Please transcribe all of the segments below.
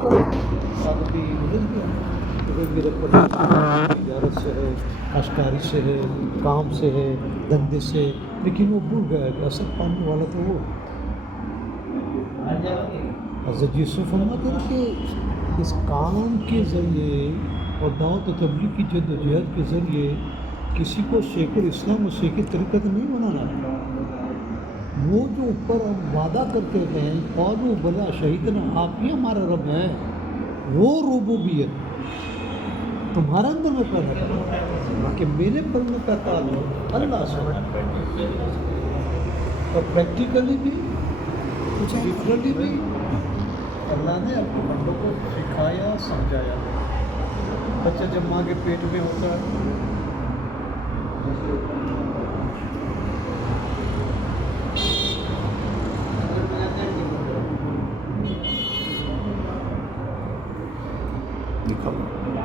آدمی مل گیا میرے تجارت سے ہے، کاشتکاری سے ہے، کام سے ہے، دھندے سے، لیکن وہ بھول گیا کہ اصل پانے والا تو وہ حضرت یوسف فرماتے ہیں کہ اس کام کے ذریعے اور دعوت و تبلیغ کی جد و جہد کے ذریعے کسی کو شیخ الاسلام اور شیخ طریقت نہیں بنانا. وہ جو اوپر ہم وعدہ کرتے ہیں قالوا بلا شہیدنا، آپ ہی ہمارا رب ہے، وہ ربوبیت تمہارے اندر میں پیدا کرنا کہ میرے پر میں کا تعلق اللہ سے، اور پریکٹیکلی بھی لٹرلی بھی اللہ نے اپنے بندوں کو سکھایا سمجھایا. بچہ جب ماں کے پیٹ میں ہوتا ہے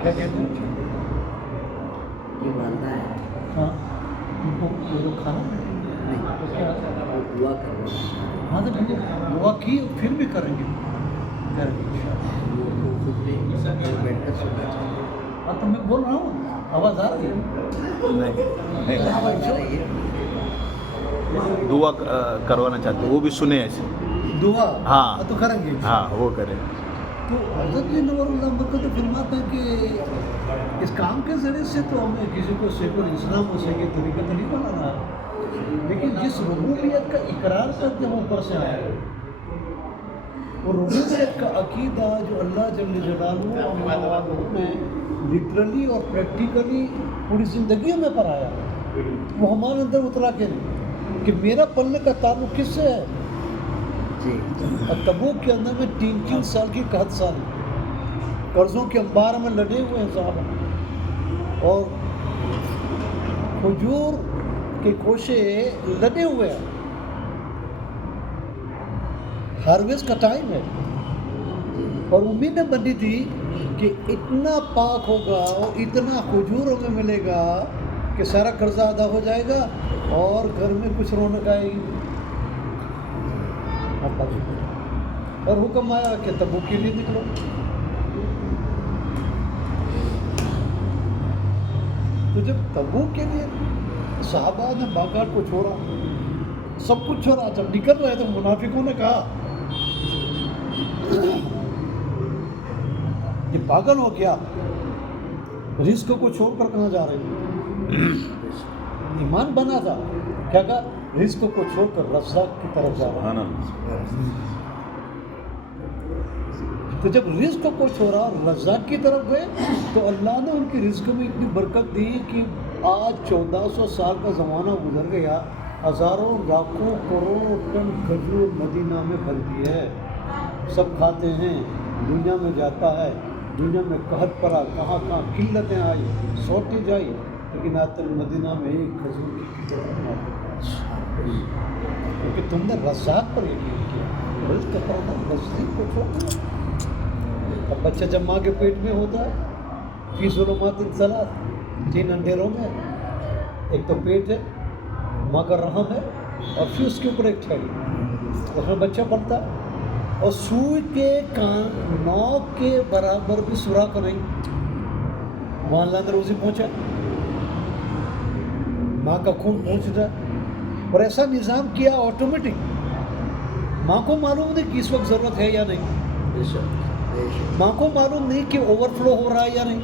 کیا کہتے ہیں یہ ماننا ہے ہاں ان کو کھانا نہیں، تو کیا وہ دعا کرنا ہے. ہاں تو دعا کی پھر بھی کریں گے انشاءاللہ. وہ تو خود میں بیٹھ کر سننا چاہیے. ہاں تو میں بول رہا ہوں آواز آ رہی ہے. آواز آ رہی ہے. دعا کروانا چاہتے ہیں، وہ بھی سنے ایسے. دعا ہاں تو کریں گے. ہاں وہ کریں. تو حضرت نور اللہ مکہ تو فرماتا ہے کہ اس کام کے ذریعے سے تو ہمیں کسی کو شیخ الاسلام ہو سکے طریقہ نہیں بنانا، لیکن جس ربوبیت کا اقرار کرتے ہیں وہ اوپر سے آیا ہے، وہ ربوبیت کا عقیدہ جو اللہ جل جلالہ نے لٹرلی اور پریکٹیکلی پوری زندگیوں میں پر آیا، وہ ہمارے اندر اترا کے نہیں کہ میرا پلنے کا تعلق کس سے ہے. اور تبوک کے اندر میں 3 سال کی قحط سال قرضوں کے انبار میں لڑے ہوئے ہیں صحابہ، اور کھجور کے کوشے لدے ہوئے ہیں. ہارویسٹ کا ٹائم ہے اور امیدیں بندی تھی کہ اتنا پاک ہوگا اور اتنا کھجور ہمیں ملے گا کہ سارا قرضہ ادا ہو جائے گا اور گھر میں کچھ رونق آئے گی. اور حکم آیا کہ تبوک کے لیے نکلو. تو جب تبوک کے لیے صحابہ نے باغات کو چھوڑا، سب کچھ چھوڑا، جب نکل رہے تو منافقوں نے کہا یہ پاگل ہو گیا، رزق کو چھوڑ کر کہاں جا رہے ہیں؟ ایمان بنا تھا، کیا کہا؟ رزق کو چھوڑ کر رزاق کی طرف جا رہا ہے. تو جب رزق کو چھوڑا اور رزاق کی طرف گئے تو اللہ نے ان کی رزق میں اتنی برکت دی کہ آج 1400 سال کا زمانہ گزر گیا، ہزاروں لاکھوں کروڑوں ٹن کھجور مدینہ میں بھرتی ہے، سب کھاتے ہیں، دنیا میں جاتا ہے، دنیا میں قحط پڑا، کہاں کہاں قلتیں آئی، شارٹیج آئی، لیکن آج تک مدینہ میں ایک کھجور کی کیونکہ تم نے رزاق پر یقین کیا، رزق پر رزق کو چھوڑ دیا. اب بچہ جب ماں کے پیٹ میں ہوتا ہے فی ظلمات ثلاث، 3 اندھیروں میں، ایک تو پیٹ ہے، ماں کا رحم ہے، اور پھر اس کے اوپر ایک تھیلی، اس میں بچہ پڑتا ہے، اور سوئی کے نوک کے برابر بھی سوراخ نہیں، وہاں اللہ نے روزی پہنچا، ماں کا خون پہنچ رہا ہے، اور ایسا نظام کیا آٹومیٹک. ماں کو معلوم نہیں کہ اس وقت ضرورت ہے یا نہیں، ماں کو معلوم نہیں کہ اوور فلو ہو رہا ہے یا نہیں،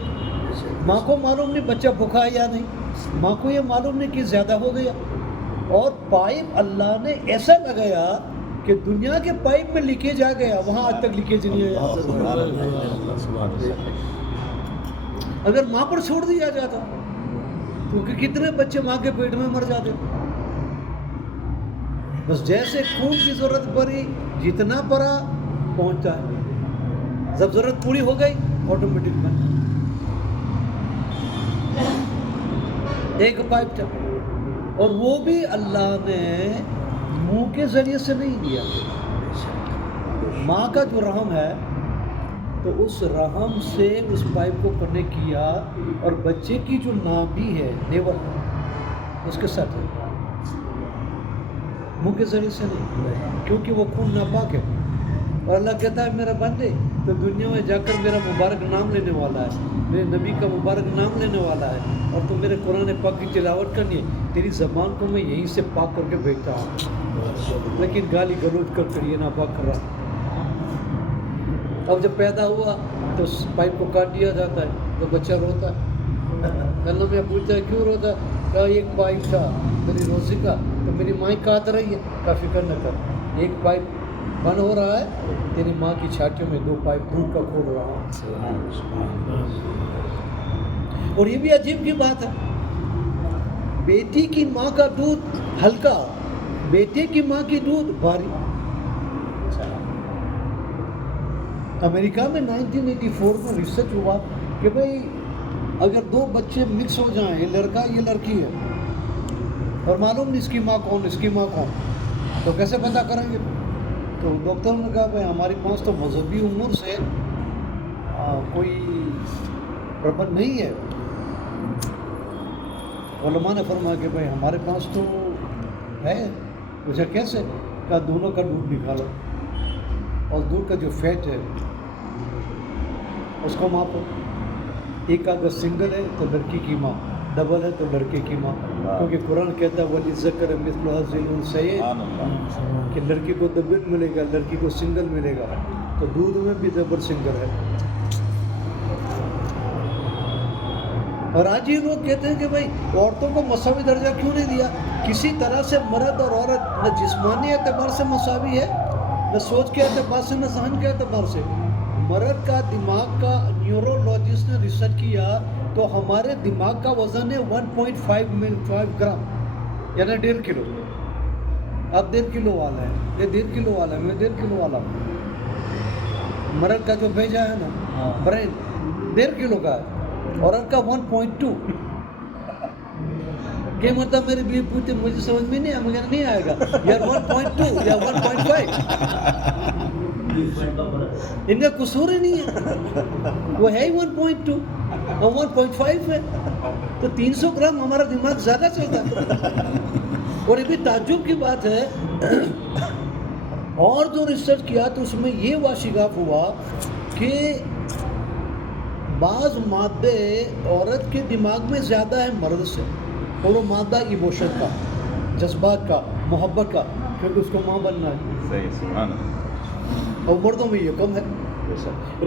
ماں کو معلوم نہیں بچہ بھوکا ہے یا نہیں، ماں کو یہ معلوم نہیں کہ زیادہ ہو گیا. اور پائپ اللہ نے ایسا لگایا کہ دنیا کے پائپ میں لیکیج آ گیا، وہاں آج تک لیکیج نہیں آیا. اگر ماں پر چھوڑ دیا جاتا کیونکہ کتنے بچے ماں کے پیٹ میں مر جاتے. بس جیسے خون کی ضرورت پڑی، جتنا پڑا پہنچتا ہے، جب ضرورت پوری ہو گئی آٹومیٹک بن ایک پائپ تھا. اور وہ بھی اللہ نے منہ کے ذریعے سے نہیں دیا. ماں کا جو رحم ہے تو اس رحم سے اس پائپ کو کنیکٹ کیا، اور بچے کی جو نابی ہے نیور اس کے ساتھ ہے، منہ کے ذریعے سے نہیں، کیونکہ وہ خون ناپاک ہے. اور اللہ کہتا ہے میرا بندے تو دنیا میں جا کر میرا مبارک نام لینے والا ہے، میرے نبی کا مبارک نام لینے والا ہے، اور تو میرے قرآن پاک کی تلاوت کرنی ہے، تیری زبان کو میں یہیں سے پاک کر کے بھیجتا ہوں، لیکن گالی گلوچ کر یہ ناپاک کر رہا۔ اب جب پیدا ہوا تو اس پائپ کو کاٹ دیا جاتا ہے تو بچہ روتا ہے، اللہ میں پوچھتا ہے کیوں روتا ہے؟ کہا ایک پائپ تھا میری روزی کا تو میری ماں کاٹ رہی ہے، کا فکر نہ کر، ایک پائپ بند ہو رہا ہے، تیری ماں کی چھاتیوں میں 2 پائپ دودھ کا کھول رہا ہوں۔ اور یہ بھی عجیب کی بات ہے، بیٹی کی ماں کا دودھ ہلکا، بیٹے کی ماں کی دودھ بھاری۔ امریکہ میں 1984 میں ریسرچ ہوا کہ بھئی اگر 2 بچے مکس ہو جائیں، یہ لڑکا یہ لڑکی ہے، اور معلوم نہیں اس کی ماں کون اس کی ماں کون، تو کیسے پتہ کریں گے؟ تو ڈاکٹر نے کہا بھائی ہمارے پاس تو مذہبی امور سے کوئی پربند نہیں ہے۔ علماء نے فرمایا کہ بھائی ہمارے پاس تو ہے۔ پوچھا کیسے؟ کہا دونوں کا دودھ نکالو اور دودھ کا جو فیٹ ہے اس کو ماپو، ایک اگر سنگل ہے تو لڑکی کی ماں، ڈبل ہے تو لڑکے کی ماں، کیونکہ قرآن کہتا ہے وَلِلذَّكَرِ مِثْلُ حَظِّ الْأُنثَيَيْنِ، کہ لڑکی کو ڈبل ملے گا، لڑکی کو سنگل ملے گا، تو دودھ میں بھی ڈبل سنگل ہے۔ اور آج یہ لوگ کہتے ہیں کہ بھائی عورتوں کو مساوی درجہ کیوں نہیں دیا؟ کسی طرح سے مرد اور عورت نہ جسمانی اعتبار سے مساوی ہے، نہ سوچ کے اعتبار سے، نہ ذہن کے اعتبار سے۔ مرد کا دماغ کا نیورولوجسٹ نے ریسرچ کیا تو ہمارے دماغ کا وزن ہے 1.5 گرام، یعنی 1.5 کلو۔ اب 1.5 کلو والا ہے، یہ 1.5 کلو والا ہے، میں 1.5 کلو والا ہوں۔ مرد کا جو بھیجا ہے نا برین 1.5 کلو کا ہے، عورت کا 1.2۔ کہ مطلب میرے بھی پوچھتے مجھے سمجھ میں نہیں آیا، مجھے نہیں آئے گا یار 1.2 یا 1.5، ان کا قصور ہی نہیں ہے، وہ ہے ہی 1.2 اور 1.5 ہے، تو 300 گرام ہمارا دماغ زیادہ چلتا ہے۔ اور یہ بھی تعجب کی بات ہے، اور جو ریسرچ کیا تو اس میں یہ واشگاف ہوا کہ بعض مادے عورت کے دماغ میں زیادہ ہے مرد سے، اور وہ مادہ ایموشن کا، جذبات کا، محبت کا، کیونکہ اس کو ماں بننا ہے، صحیح، سبحان اللہ۔ اور مردوں میں یہ کم ہے۔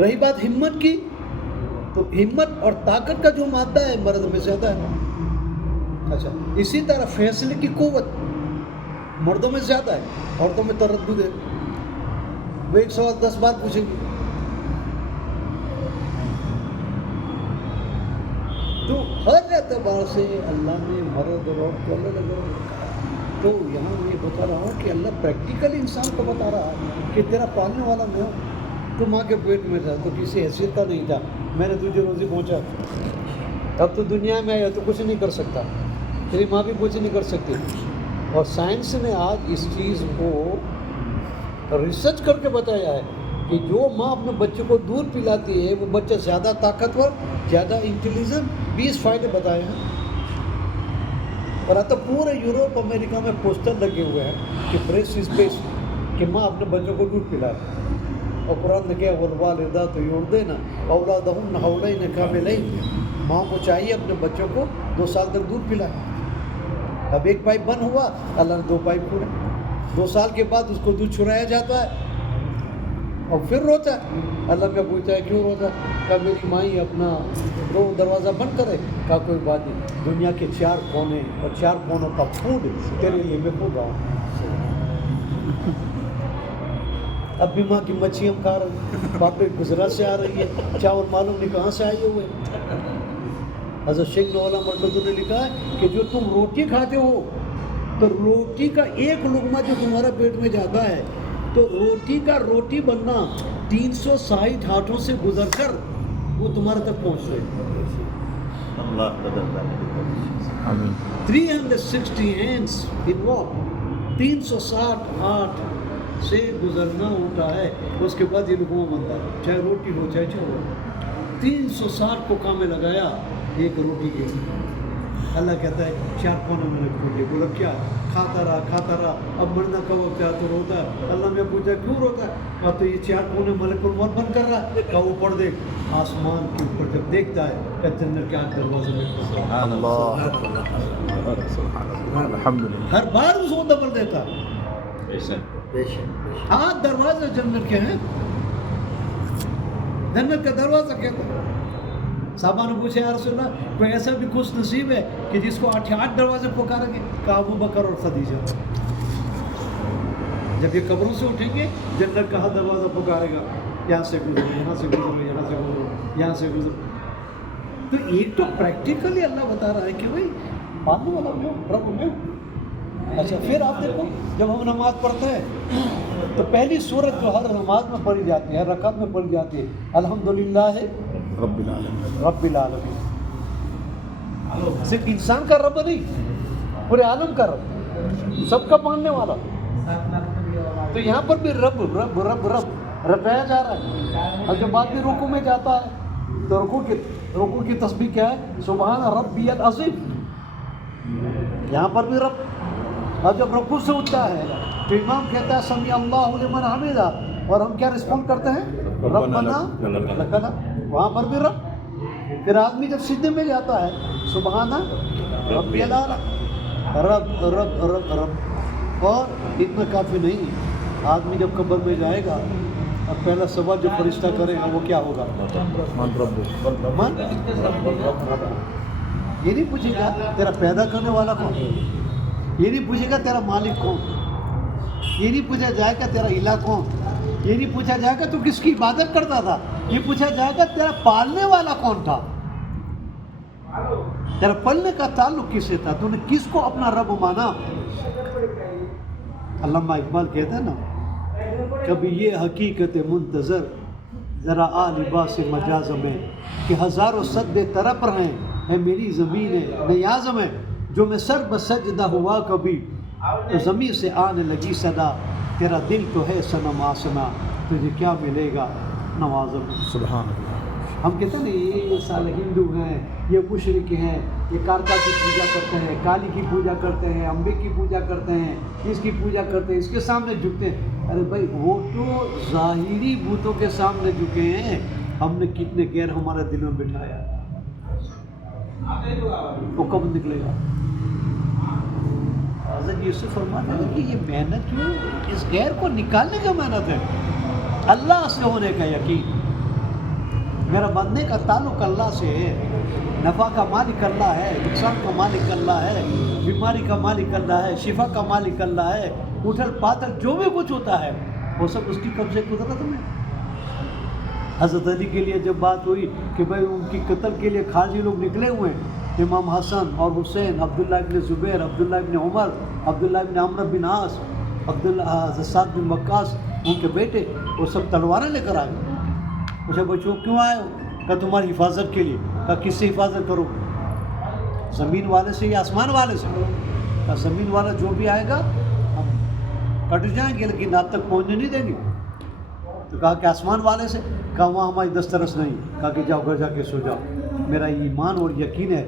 رہی بات ہمت کی، تو ہمت اور طاقت کا جو مادہ ہے مرد میں زیادہ ہے۔ اچھا، اسی طرح فیصلے کی قوت مردوں میں زیادہ ہے، عورتوں میں تردد ہے، وہ 1 سوال 10 بار پوچھیں گی۔ تو ہر اعتبار سے اللہ نے مرد اور عورت کو الگ الگ رکھا ہے۔ تو یہاں میں یہ بتا رہا ہوں کہ اللہ پریکٹیکلی انسان کو بتا رہا ہے کہ تیرا پالنے والا میں ہوں، تو ماں کے پیٹ میں تھا تو کسی حیثیت کا نہیں تھا، میں نے تجھے روزی پہنچا، اب تو دنیا میں آیا تو کچھ نہیں کر سکتا، تیری ماں بھی کچھ نہیں کر سکتی۔ اور سائنس نے آج اس چیز کو ریسرچ کر کے بتایا ہے کہ جو ماں اپنے بچے کو دودھ پلاتی ہے وہ بچہ زیادہ طاقتور، زیادہ انٹیلیجنٹ، 20 فائدے بتائے ہیں۔ اور اب تو پورے یوروپ امریکہ میں پوسٹر لگے ہوئے ہیں کہ بریسٹ از بیسٹ، کہ ماں اپنے بچوں کو دودھ پلائے۔ اور قرآن نے کہا والوالدات یرضعن اولادہن حولین کاملین، ماں کو چاہیے اپنے بچوں کو 2 سال تک دودھ پلائے۔ اب 1 پائپ بند ہوا، اللہ نے 2 پائپ کھولے، 2 سال کے بعد اس کو دودھ چھڑایا جاتا ہے اور پھر روتا ہے۔ اللہ کا پوچھتا ہے کیوں روتا ہے؟ کہا میری ماں ہی اپنا دروازہ بند کرے۔ کہا کوئی بات نہیں، دنیا کے 4 کونے اور 4 کونوں کا فوڈ تیرے لیے میں کھول رہا ہوں۔ اب بھی ماں کی مچھی ہم کھا رہے ہیں، باپے گجرات سے آ رہی ہے، چاول معلوم نہیں کہاں سے آئے ہوئے۔ حضرت شیخ نولا مرکز نے لکھا ہے کہ جو تم روٹی کھاتے ہو تو روٹی کا ایک لقمہ جو تمہارا پیٹ میں جاتا ہے تو روٹی کا روٹی بننا 360 ہاتھوں سے گزر کر وہ تمہارے تک پہنچ رہے۔ اللہ آمین۔ 360 hands involved، 360 ہاتھ سے گزرنا ہوتا ہے، اس کے بعد یہ لقمہ بنتا ہے، چاہے روٹی ہو چاہے چاول۔ 360 کو کام میں لگایا ایک روٹی کے، اللہ کہتا ہے 4 کونوں میں نے کھولے، بولا کیا کھاتا رہا. اب مرنا کا وقت آیا تو روتا ہے. اللہ نے پوچھا کیوں روتا ہے؟ کہا تو یہ 4 کونے ملک الموت بند کر رہا ہے. کہا اوپر دیکھ. آسمان کے اوپر جب دیکھتا ہے کہ جنت کے 8 دروازے میں سبحان اللہ سبحان اللہ الحمد للہ. ہر بار اس کو دبل دیتا ہے. بے شک 8 دروازے جنت کے ہیں. جنت کا دروازہ کہتا ہے. صحابہ نے پوچھا یا رسول اللہ کوئی ایسا بھی خوش نصیب ہے کہ جس کو 8 دروازے پکاریں گے؟ کہا ابو بکر اور خدیجہ. جب یہ قبروں سے اٹھیں گے جنت کا ہر دروازہ پکارے گا یہاں سے گزرو یہاں سے گزرو یہاں سے گزرو یہاں سے گزرو. تو ایک تو پریکٹیکلی اللہ بتا رہا ہے کہ بھائی ماننے والا میں رب میں. اچھا پھر آپ دیکھو جب ہم نماز پڑھتے ہیں تو پہلی سورت جو ہر نماز میں پڑھی جاتی ہے ہر رکعت میں پڑھی جاتی ہے الحمدللہ رب العالمین. رب العالمین. صرف انسان کا رب نہیں پورے عالم کا رب سب کا ماننے والا. تو یہاں پر بھی رب رب رب رب ربایا جا رہا ہے. اور جب بعد میں رکوع میں جاتا ہے تو رکوع کی تسبیح کیا ہے؟ سبحان ربی العظیم. یہاں پر بھی رب. اور جب رکوع سے اٹھتا ہے تو امام کہتا ہے سمیع اللہ لمن حمدہ اور ہم کیا رسپونڈ کرتے ہیں؟ ربنا لکنا. وہاں پر بھی رب. پھر آدمی جب سجدے میں جاتا ہے سبحان ربی الاعلیٰ رب رب رب رب. اور اتنا کافی نہیں. آدمی جب قبر میں جائے گا اور پہلا سوال جو فرشتہ کرے گا وہ کیا ہوگا؟ من رب من یہ نہیں پوچھے گا تیرا پیدا کرنے والا کون. یہ نہیں پوچھے گا تیرا مالک کون. یہ نہیں پوچھا جائے گا تیرا الہ کون. یہ نہیں پوچھا جائے گا تو کس کی عبادت کرتا تھا. یہ پوچھا جائے گا تیرا پالنے والا کون تھا. تیرا پلنے کا تعلق کس سے تھا. تو نے کس کو اپنا رب مانا. علامہ اقبال کہتا ہے نا کبھی یہ حقیقت منتظر ذرا آ لباس مجاز میں کہ ہزاروں سد طرف رہیں ہے میری زمین نیاز میں. جو میں سر بسجدہ ہوا کبھی تو زمین سے آنے لگی صدا تیرا دل تو ہے صنم آسنا تجھے کیا ملے گا نوازم. سبحان اللہ. ہم کہتے ہیں نا یہ سال ہندو ہیں یہ مشرک ہیں یہ کارکا کی پوجا کرتے ہیں کالی کی پوجا کرتے ہیں امبے کی پوجا کرتے ہیں اس کی پوجا کرتے ہیں اس کے سامنے جھکتے ہیں. ارے بھائی وہ تو ظاہری بتوں کے سامنے جھکے ہیں. ہم نے کتنے غیر ہمارے دلوں میں بٹھایا. وہ کب نکلے گا؟ حضرت یوسف فرماتے ہیں کہ یہ محنت جو اس غیر کو نکالنے کا محنت ہے اللہ سے ہونے کا یقین. میرا بننے کا تعلق اللہ سے ہے. نفع کا مالک اللہ ہے نقصان کا مالک اللہ ہے بیماری کا مالک اللہ ہے شفا کا مالک اللہ ہے. اٹھل پاتل جو بھی کچھ ہوتا ہے وہ سب اس کی قبضے قدرت میں. حضرت علی کے لیے جب بات ہوئی کہ بھائی ان کی قتل کے لیے خارجی لوگ نکلے ہوئے ہیں امام حسن اور حسین عبداللہ ابن زبیر عبداللہ ابن عمر عبداللہ ابن عمرو بن عاص عبداللہ سعد بن وقاص ان کے بیٹے وہ سب تلواریں لے کر آئے. پوچھا بچوں کیوں آئے ہو؟ کہا تمہاری حفاظت کے لیے. کہا کس سے حفاظت کرو؟ زمین والے سے یا آسمان والے سے؟ کہا زمین والا جو بھی آئے گا ہم کٹ جائیں گے لیکن آپ تک پہنچنے نہیں دیں گے. تو کہا کہ آسمان والے سے؟ کہا وہاں ہماری دسترس نہیں. کہا کہ جاؤ گھر جا کے سو جاؤ. میرا ایمان اور یقین ہے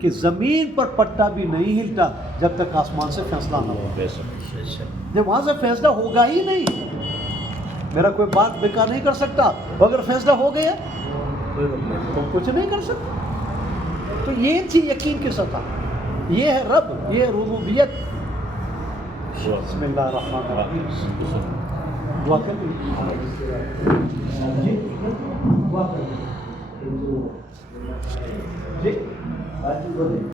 کہ زمین پر پٹا بھی نہیں ہلتا جب تک آسمان سے فیصلہ نہ ہو. جب وہاں سے فیصلہ ہوگا ہی نہیں میرا کوئی بات بیکار نہیں کر سکتا. اگر فیصلہ ہو گیا تو کچھ نہیں کر سکتا. تو یہ تھی یقین کی سطح. یہ ہے رب یہ ربوبیت. بسم اللہ الرحمن الرحیم. دعا کریں.